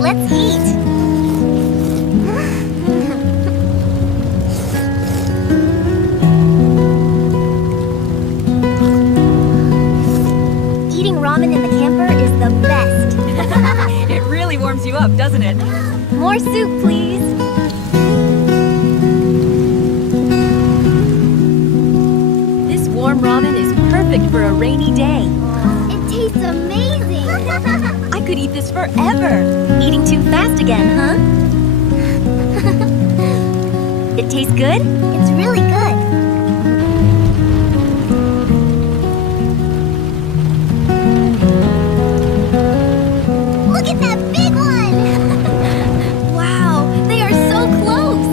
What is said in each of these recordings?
Let's eat! Eating ramen in the camper is the best. It really warms you up, doesn't it? More soup, please. This warm ramen is perfect for a rainy day. It tastes amazing! I could eat this forever. Eating too fast again, huh? It tastes good? It's really good. Look at that big one! Wow, they are so close!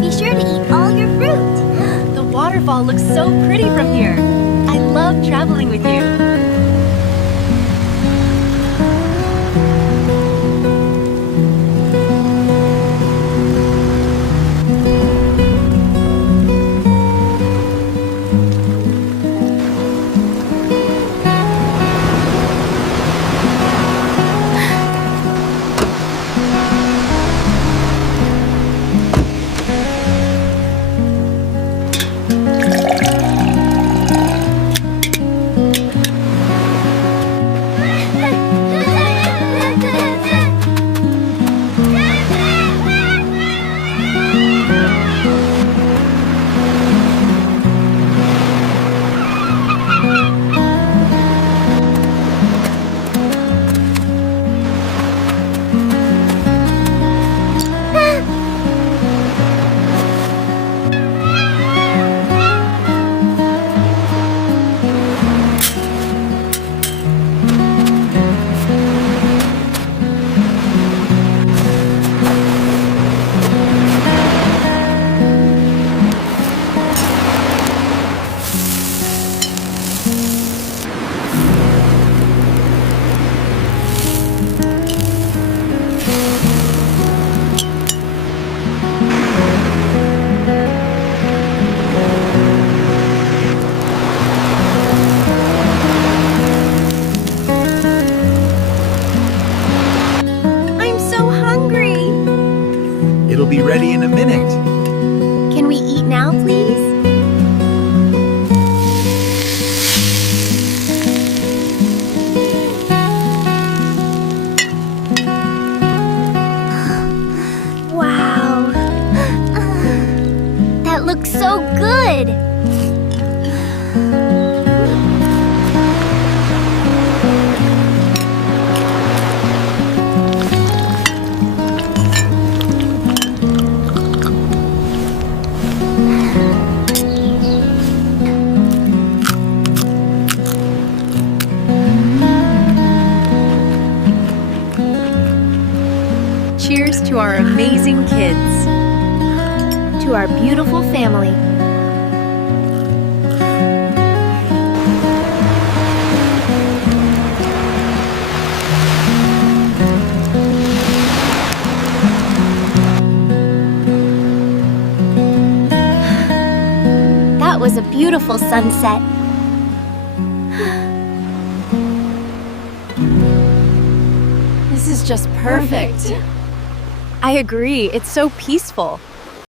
Be sure to eat all your fruit. The waterfall looks so pretty from here. I love traveling with you. It'll be ready in a minute. Can we eat now, please? Wow. That looks so good. Cheers to our amazing kids. To our beautiful family. That was a beautiful sunset. This is just perfect. I agree, it's so peaceful.